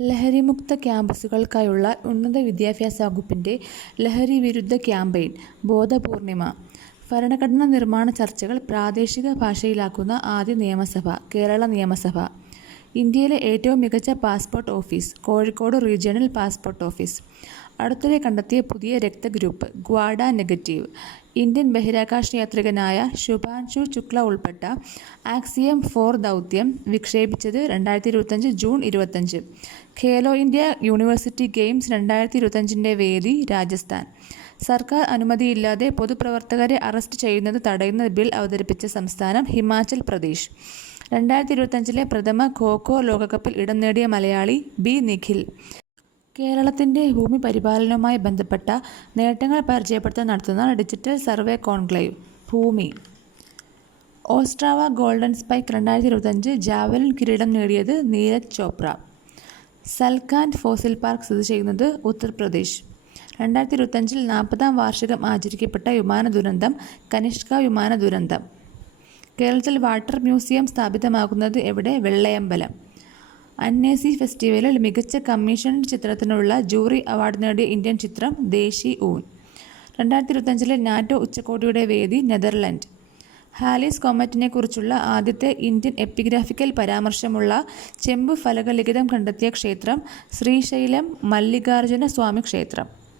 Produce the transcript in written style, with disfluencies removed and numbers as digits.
ലഹരിമുക്ത ക്യാമ്പസുകൾക്കായുള്ള ഉന്നത വിദ്യാഭ്യാസ വകുപ്പിന്റെ ലഹരി വിരുദ്ധ ക്യാമ്പയിൻ ബോധപൂർണിമ. ഭരണഘടനാ നിർമ്മാണ ചർച്ചകൾ പ്രാദേശിക ഭാഷയിലാക്കുന്ന ആദ്യ നിയമസഭ കേരള നിയമസഭ. ഇന്ത്യയിലെ ഏറ്റവും മികച്ച passport office Kozhikode regional passport office. അടുത്തിടെ കണ്ടെത്തിയ പുതിയ രക്തഗ്രൂപ്പ് ഗ്വാഡ നെഗറ്റീവ്. ഇന്ത്യൻ ബഹിരാകാശ യാത്രികനായ ശുഭാൻശു ശുക്ല ഉൾപ്പെട്ട ആക്സിയം 4 ദൗത്യം വിക്ഷേപിച്ചത് 2025 June 25. Khelo India university games 2025ന്റെ വേദി രാജസ്ഥാൻ. സർക്കാർ അനുമതിയില്ലാതെ പൊതുപ്രവർത്തകരെ അറസ്റ്റ് ചെയ്യുന്നത് തടയുന്ന ബിൽ അവതരിപ്പിച്ച സംസ്ഥാനം ഹിമാചൽ പ്രദേശ്. 2025 പ്രഥമ ഖോ-ഖോ ലോകകപ്പിൽ ഇടം നേടിയ മലയാളി ബി നിഖിൽ. കേരളത്തിന്റെ ഭൂമി പരിപാലനവുമായി ബന്ധപ്പെട്ട നേട്ടങ്ങൾ പരിചയപ്പെടുത്താൻ നടത്തുന്ന ഡിജിറ്റൽ സർവേ കോൺക്ലേവ് ഭൂമി. ഓസ്ട്രാവ ഗോൾഡൻ സ്പൈക്ക് 2025 ജാവലിൻ കിരീടം നേടിയത് നീരജ് ചോപ്ര. സൽഖാൻഡ് ഫോസിൽ പാർക്ക് സ്ഥിതി ചെയ്യുന്നത് ഉത്തർപ്രദേശ്. 2025 40ാം വാർഷികം ആചരിക്കപ്പെട്ട വിമാന ദുരന്തം കനിഷ്ക വിമാന ദുരന്തം. കേരളത്തിൽ വാട്ടർ മ്യൂസിയം സ്ഥാപിതമാകുന്നത് എവിടെ? വെള്ളയമ്പലം. അന്നേസി ഫെസ്റ്റിവലിൽ മികച്ച കമ്മീഷൻഡ് ചിത്രത്തിനുള്ള ജൂറി അവാർഡ് നേടിയ ഇന്ത്യൻ ചിത്രം ദേശി ഊൻ. 2025 നാറ്റോ ഉച്ചകോടിയുടെ വേദി നെതർലൻഡ്. ഹാലിസ് കോമറ്റിനെ കുറിച്ചുള്ള ആദ്യത്തെ ഇന്ത്യൻ എപ്പിഗ്രാഫിക്കൽ പരാമർശമുള്ള ചെമ്പ് ഫലകലിഖിതം കണ്ടെത്തിയ ക്ഷേത്രം ശ്രീശൈലം മല്ലികാർജുന സ്വാമി ക്ഷേത്രം.